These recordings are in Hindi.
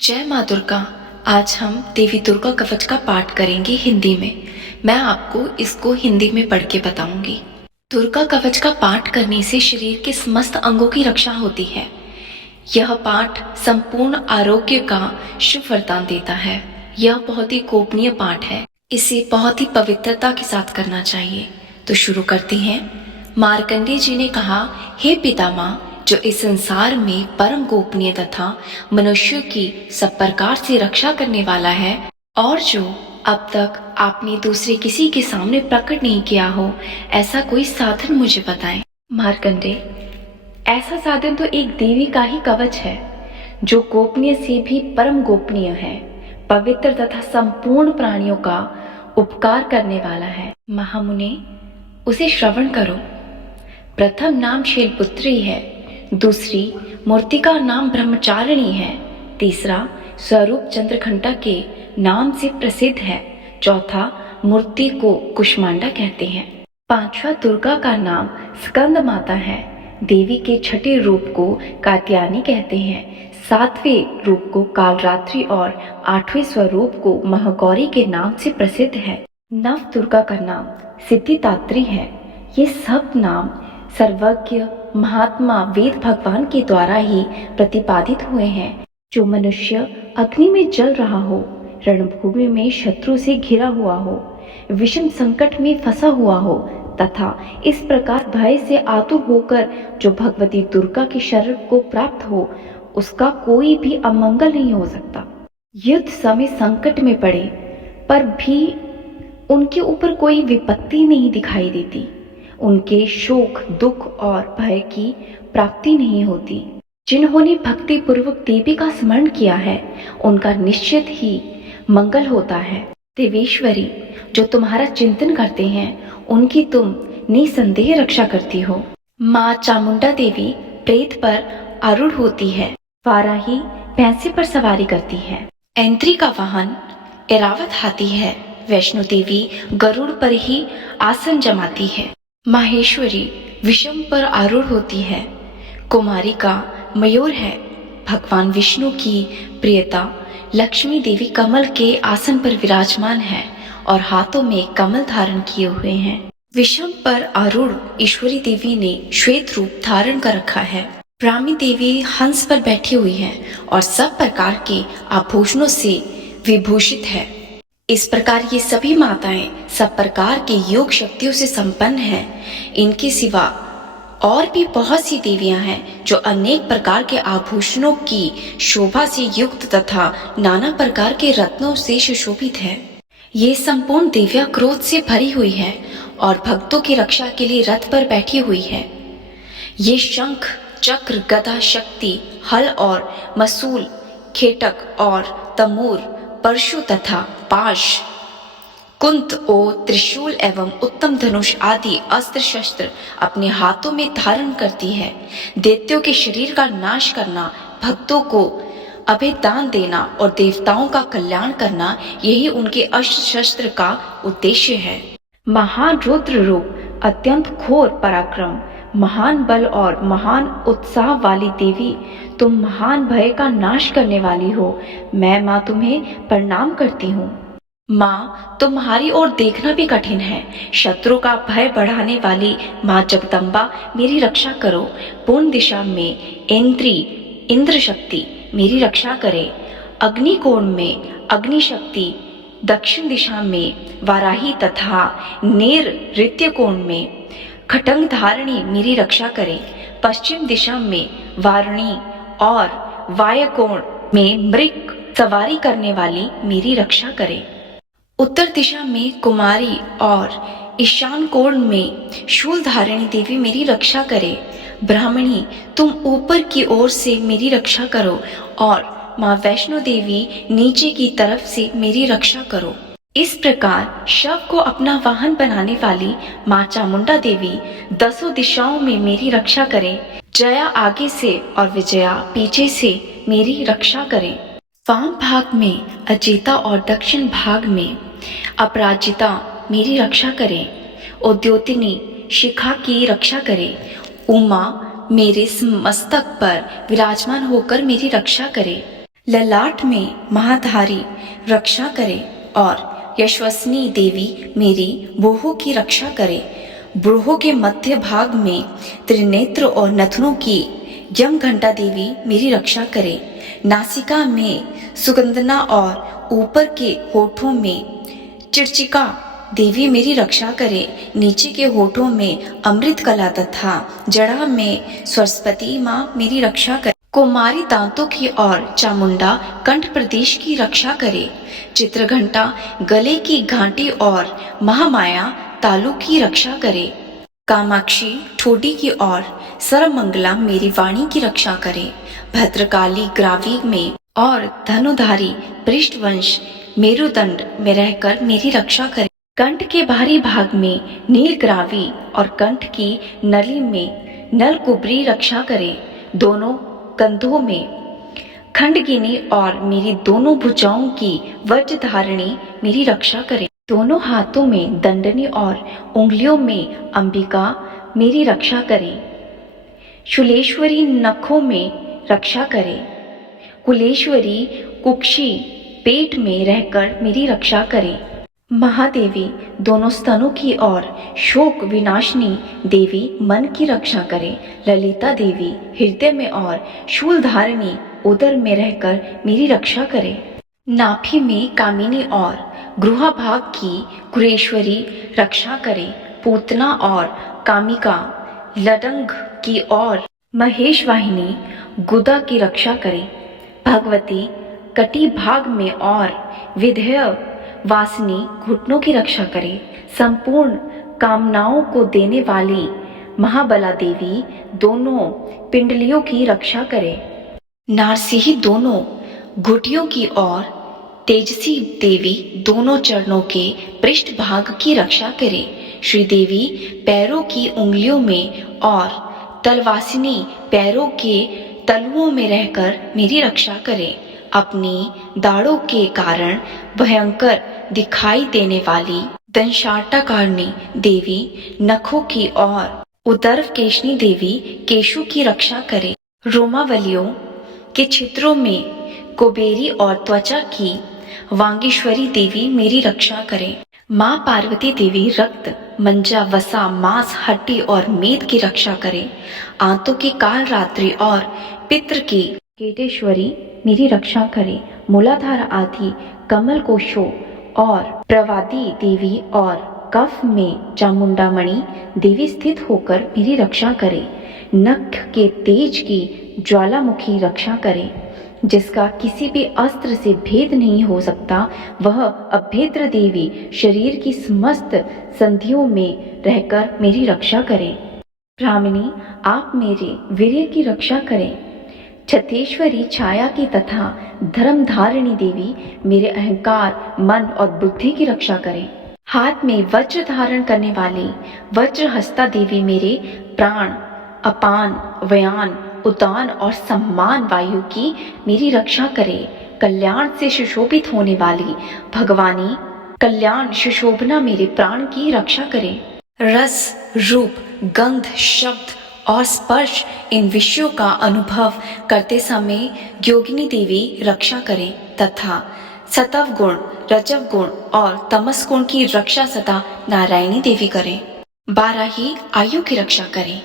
जय माँ दुर्गा। आज हम देवी दुर्गा कवच का पाठ करेंगे हिंदी में। मैं आपको इसको हिंदी में पढ़ के बताऊंगी। दुर्गा कवच का पाठ करने से शरीर के समस्त अंगों की रक्षा होती है। यह पाठ संपूर्ण आरोग्य का शुभ वरदान देता है। यह बहुत ही गोपनीय पाठ है। इसे बहुत ही पवित्रता के साथ करना चाहिए। तो शुरू करते हैं। मार्कंडेय जी ने कहा, हे पितामह, जो इस संसार में परम गोपनीय तथा मनुष्यों की सब प्रकार से रक्षा करने वाला है और जो अब तक आपने दूसरे किसी के सामने प्रकट नहीं किया हो, ऐसा कोई साधन मुझे बताएं। मार्कंडेय, ऐसा साधन तो एक देवी का ही कवच है, जो गोपनीय से भी परम गोपनीय है, पवित्र तथा संपूर्ण प्राणियों का उपकार करने वाला है। महामुने, उसे श्रवण करो। प्रथम नाम शैलपुत्री है, दूसरी मूर्ति का नाम ब्रह्मचारिणी है, तीसरा स्वरूप चंद्रघंटा के नाम से प्रसिद्ध है, चौथा मूर्ति को कुष्मांडा कहते हैं, पांचवा दुर्गा का नाम स्कंद माता है, देवी के छठे रूप को कात्यायनी कहते हैं, सातवें रूप को कालरात्रि और आठवें स्वरूप को महागौरी के नाम से प्रसिद्ध है। नव दुर्गा का नाम सिद्धिदात्री है। ये सब नाम सर्वज्ञ महात्मा वेद भगवान के द्वारा ही प्रतिपादित हुए हैं। जो मनुष्य अग्नि में जल रहा हो, रणभूमि में शत्रु से घिरा हुआ हो, विषम संकट में फंसा हुआ हो तथा इस प्रकार भय से आतुर होकर जो भगवती दुर्गा की शरण को प्राप्त हो, उसका कोई भी अमंगल नहीं हो सकता। युद्ध समय संकट में पड़े पर भी उनके ऊपर कोई विपत्ति नहीं दिखाई देती। उनके शोक, दुख और भय की प्राप्ति नहीं होती। जिन्होंने भक्ति पूर्वक देवी का स्मरण किया है, उनका निश्चित ही मंगल होता है। देवेश्वरी, जो तुम्हारा चिंतन करते हैं, उनकी तुम निसंदेह रक्षा करती हो। माँ चामुंडा देवी प्रेत पर आरूढ़ होती है। वाराही भैंसे पर सवारी करती है। ऐंत्री का वाहन ऐरावत हाथी है। वैष्णो देवी गरुड़ पर ही आसन जमाती है। माहेश्वरी विषम पर आरूढ़ होती है। कुमारी का मयूर है। भगवान विष्णु की प्रियता लक्ष्मी देवी कमल के आसन पर विराजमान है और हाथों में कमल धारण किए हुए हैं। विषम पर आरूढ़ ईश्वरी देवी ने श्वेत रूप धारण कर रखा है। ब्राह्मी देवी हंस पर बैठी हुई है और सब प्रकार के आभूषणों से विभूषित है। इस प्रकार ये सभी माताएं सब प्रकार के योग शक्तियों से संपन्न हैं। इनके सिवा और भी बहुत सी देवियां हैं जो अनेक प्रकार के आभूषणों की शोभा से युक्त तथा नाना प्रकार के रत्नों से सुशोभित है। ये संपूर्ण देवियां क्रोध से भरी हुई है और भक्तों की रक्षा के लिए रथ पर बैठी हुई है। ये शंख, चक्र, गदा, शक्ति, हल और मसूल, खेटक और तमूर, परशु तथा पाश, कुंत ओ त्रिशूल एवं उत्तम धनुष आदि अस्त्र शस्त्र अपने हाथों में धारण करती है। दैत्यों के शरीर का नाश करना, भक्तों को अभय दान देना और देवताओं का कल्याण करना, यही उनके अस्त्र शस्त्र का उद्देश्य है। महान रुद्र रूप, अत्यंत घोर पराक्रम, महान बल और महान उत्साह वाली देवी, तुम महान भय का नाश करने वाली हो। मैं माँ तुम्हें प्रणाम करती हूँ। माँ, तुम्हारी ओर देखना भी कठिन है। शत्रु का भय बढ़ाने वाली माँ जगदम्बा, मेरी रक्षा करो। पूर्ण दिशा में ऐंद्री इंद्र शक्ति मेरी रक्षा करे। अग्निकोण में अग्नि शक्ति, दक्षिण दिशा में वाराही तथा नैऋत्य कोण में खटंग धारणी मेरी रक्षा करे। पश्चिम दिशा में वारुणी और वायकोण में मृग सवारी करने वाली मेरी रक्षा करे। उत्तर दिशा में कुमारी और ईशान कोण में शूल धारिणी देवी मेरी रक्षा करे। ब्राह्मणी, तुम ऊपर की ओर से मेरी रक्षा करो और माँ वैष्णो देवी नीचे की तरफ से मेरी रक्षा करो। इस प्रकार शव को अपना वाहन बनाने वाली माँ चामुंडा देवी दसों दिशाओं में मेरी रक्षा करे। जया आगे से और विजया पीछे से मेरी रक्षा करे। वाम भाग में अजेता और दक्षिण भाग में अपराजिता मेरी रक्षा करे। उद्योतिनी शिखा की रक्षा करे। उमा मेरे मस्तक पर विराजमान होकर मेरी रक्षा करे। ललाट में महाधारी रक्षा करे और यशस्विनी देवी मेरी बाहों की रक्षा करे। ब्रोहों के मध्य भाग में त्रिनेत्र और नथनों की यम घंटा देवी मेरी रक्षा करे। नासिका में सुगंधना और ऊपर के होठों में चिरचिका देवी मेरी रक्षा करे। नीचे के होठों में अमृत कला तथा जड़ा में सरस्वती माँ मेरी रक्षा करे। कुमारी दांतों की और चामुंडा कंठ प्रदेश की रक्षा करे। चित्रघंटा गले की घाटी और महामाया तालु की रक्षा करे। कामाक्षी ठोडी की और सर्वमंगला मेरी वाणी की रक्षा करे। भद्रकाली ग्रावी में और धनुधारी पृष्ठवंश मेरुदंड में रहकर मेरी रक्षा करे। कंठ के बाहरी भाग में नीलग्रावी और कंठ की नली में नलकुबरी रक्षा करे। दोनों कंधों में खंडगिनी और मेरी दोनों भुजाओं की वज्रधारिणी मेरी रक्षा करे। दोनों हाथों में दंडनी और उंगलियों में अंबिका मेरी रक्षा करे। शूलेश्वरी नखों में रक्षा करे। कुलेश्वरी कुक्षी पेट में रहकर मेरी रक्षा करे। महादेवी दोनों स्तनों की और शोक विनाशिनी देवी मन की रक्षा करे। ललिता देवी हृदय में और शूलधारिणी उदर में रहकर मेरी रक्षा करे। नाभि में कामिनी और गृहा भाग की कुरेश्वरी रक्षा करे। पूतना और कामिका लडंग की और महेश वाहिनी गुदा की रक्षा करे। भगवती कटी भाग में और विधेय वासनी घुटनों की रक्षा करे। संपूर्ण कामनाओं को देने वाली महाबला देवी दोनों पिंडलियों की रक्षा करे। नारसिंही दोनों घुटियों की और तेजसी देवी दोनों चरणों के पृष्ठ भाग की रक्षा करे। श्रीदेवी पैरों की उंगलियों में और तलवासिनी पैरों के तलुओं में रहकर मेरी रक्षा करे। अपनी दाढ़ों के कारण भयंकर दिखाई देने वाली दंशाटाकारणी देवी नखों की और उदर्व केशनी देवी केशों की रक्षा करे। रोमावलियों के क्षेत्रों में कुबेरी और त्वचा की वांगेश्वरी देवी मेरी रक्षा करे। माँ पार्वती देवी रक्त मंजा वसा मांस हड्डी और मेद की रक्षा करे। आंतों की काल रात्रि और पित्र की केटेश्वरी मेरी रक्षा करे। मूलाधार आदि कमल कोशों और प्रवादी देवी और कफ में चामुंडामणि देवी स्थित होकर मेरी रक्षा करे। नख के तेज की ज्वालामुखी रक्षा करे। जिसका किसी भी अस्त्र से भेद नहीं हो सकता, वह अभेद्र देवी शरीर की समस्त संधियों में रहकर मेरी रक्षा करे। ब्राह्मणी आप मेरे वीर्य की रक्षा करें। छतेश्वरी छाया की तथा धर्मधारिणी देवी मेरे अहंकार मन और बुद्धि की रक्षा करें। हाथ में वज्र धारण करने वाली वज्रहस्ता देवी मेरे प्राण अपान व्यान उदान और सम्मान वायु की मेरी रक्षा करे। कल्याण से सुशोभित होने वाली भगवानी कल्याण सुशोभना मेरे प्राण की रक्षा करे। रस रूप गंध शब्द और स्पर्श इन विषयों का अनुभव करते समय योगिनी देवी रक्षा करें तथा सतव गुण रजव गुण और तमस गुण की रक्षा सदा नारायणी देवी करें। 12 ही आयु की रक्षा करें।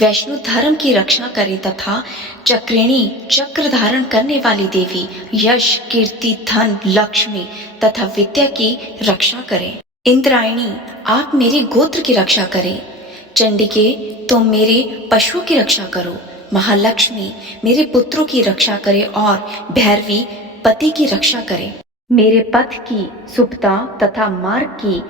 वैष्णु धर्म की रक्षा करें तथा चक्रिणी चक्र धारण करने वाली देवी यश कीर्ति धन लक्ष्मी तथा विद्या की रक्षा करें। इंद्रायणी आप मेरे गोत्र की रक्षा करें। चंडिके तुम मेरे पशुओं की रक्षा करो। महालक्ष्मी मेरे पुत्रों की रक्षा करे और भैरवी पति की रक्षा करे। मेरे पथ की सुप्ता तथा मार्ग की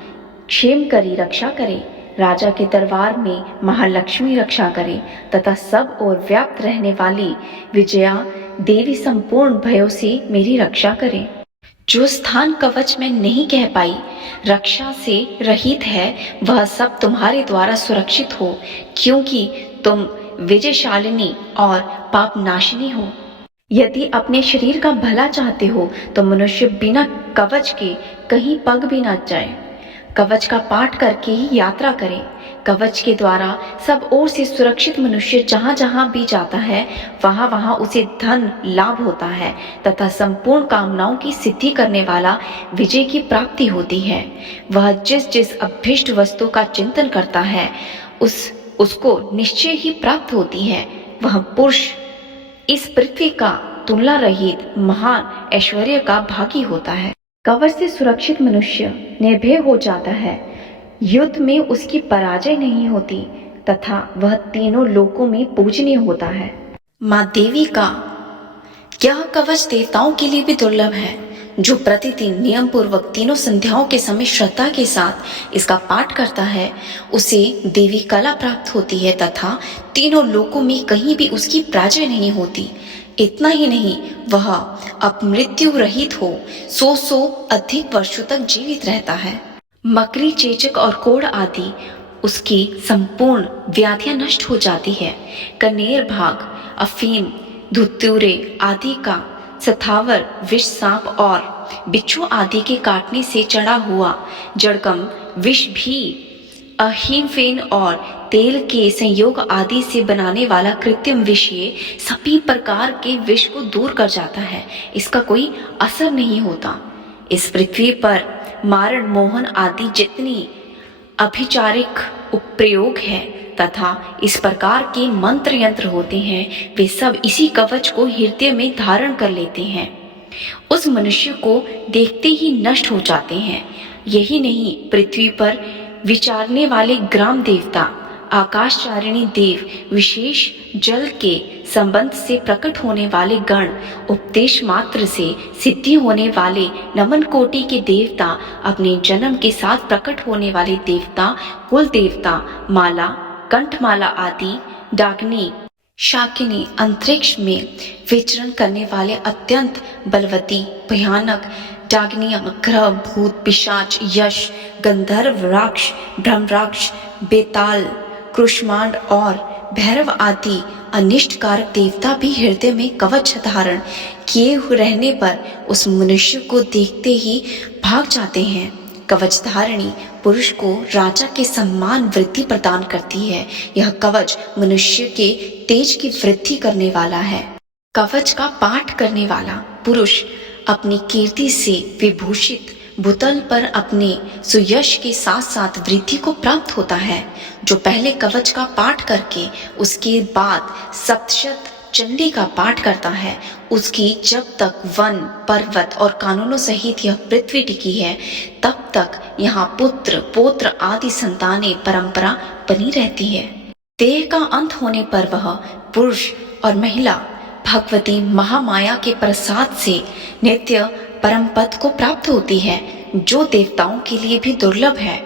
क्षेमकरी रक्षा करे। राजा के दरबार में महालक्ष्मी रक्षा करे तथा सब ओर व्याप्त रहने वाली विजया देवी संपूर्ण भयों से मेरी रक्षा करे। जो स्थान कवच में नहीं कह पाई रक्षा से रहित है, वह सब तुम्हारे द्वारा सुरक्षित हो, क्योंकि तुम विजयशालिनी और पापनाशिनी हो। यदि अपने शरीर का भला चाहते हो तो मनुष्य बिना कवच के कहीं पग भी ना जाए। कवच का पाठ करके ही यात्रा करें। कवच के द्वारा सब ओर से सुरक्षित मनुष्य जहाँ जहाँ भी जाता है वहाँ वहाँ उसे धन लाभ होता है तथा संपूर्ण कामनाओं की सिद्धि करने वाला विजय की प्राप्ति होती है। वह जिस जिस अभीष्ट वस्तु का चिंतन करता है उसको निश्चय ही प्राप्त होती है। वह पुरुष इस पृथ्वी का तुलना रहित महान ऐश्वर्य का भागी होता है। कवच से सुरक्षित मनुष्य निर्भय हो जाता है। युद्ध में उसकी पराजय नहीं होती तथा वह तीनों लोकों में पूजनीय होता है। माँ देवी का यह कवच देवताओं के लिए भी दुर्लभ है। जो प्रतिदिन नियम पूर्वक तीनों संध्याओं के समय श्रद्धा के साथ इसका पाठ करता है उसे देवी कला प्राप्त होती है तथा तीनों लोकों में कहीं भी उसकी पराजय नहीं होती। इतना ही नहीं, वह अपमृत्यु रहित हो 100 अधिक वर्षों तक जीवित रहता है। मकरी, चेचक और कोढ़ आदि उसकी संपूर्ण व्याधियां नष्ट हो जाती है। कनेर भाग, अफीम, धुतूरे आदि का सथावर, विष, सांप और बिच्छू आदि के काटने से चढ़ा हुआ जड़कम विष भी अहीफेन और तेल के संयोग आदि से बनाने वाला कृत्रिम विष ये सभी प्रकार के विष को दूर कर जाता है। इसका कोई असर नहीं होता। इस पृथ्वी पर मारण, मोहन आदि जितनी अभिचारिक उपप्रयोग है तथा इस प्रकार के मंत्र यंत्र होते हैं वे सब इसी कवच को हृदय में धारण कर लेते हैं। उस मनुष्य को देखते ही नष्ट हो जाते हैं। यही नहीं, पृथ्वी पर विचारने वाले ग्राम देवता, आकाशचारिणी देव, विशेष जल के संबंध से प्रकट होने वाले गण, उपदेश मात्र से सिद्धि होने वाले नमन कोटि के देवता, अपने जन्म के साथ प्रकट होने वाले देवता, कुल देवता, माला, कंठमाला आदि, डाकिनी, शाकिनी, अंतरिक्ष में विचरण करने वाले अत्यंत बलवती, भयानक डाकिनियां, ग्रह, भूत, पिशाच, यश, गंधर्व, राक्ष, ब्रह्मराक्ष, बेताल, क्रुष्मांड और भैरव आदि अनिष्टकारक देवता भी हृदय में कवच धारण किए रहने पर उस मनुष्य को देखते ही भाग जाते हैं। कवच धारणी पुरुष को राजा के सम्मान वृद्धि प्रदान करती है। यह कवच मनुष्य के तेज की वृद्धि करने वाला है। कवच का पाठ करने वाला पुरुष अपनी कीर्ति से विभूषित भूतल पर अपने सुयश के साथ साथ वृद्धि को प्राप्त होता है। जो पहले कवच का पाठ करके उसके बाद सप्तशत चंडी का पाठ करता है उसकी जब तक वन, पर्वत और कानूनों सहित यह पृथ्वी टिकी है तब तक यहाँ पुत्र, पौत्र आदि संतानें परंपरा बनी रहती है। देह का अंत होने पर वह पुरुष और महिला भगवती महामाया के प्रसाद से नित्य परम पद को प्राप्त होती है जो देवताओं के लिए भी दुर्लभ है।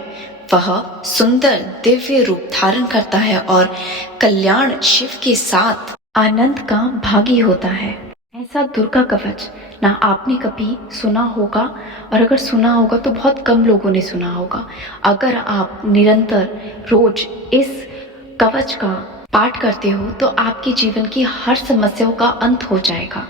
वह सुंदर दिव्य रूप धारण करता है और कल्याण शिव के साथ आनंद का भागी होता है। ऐसा दुर्गा कवच ना आपने कभी सुना होगा और अगर सुना होगा तो बहुत कम लोगों ने सुना होगा। अगर आप निरंतर रोज इस कवच का पाठ करते हो तो आपके जीवन की हर समस्याओं का अंत हो जाएगा।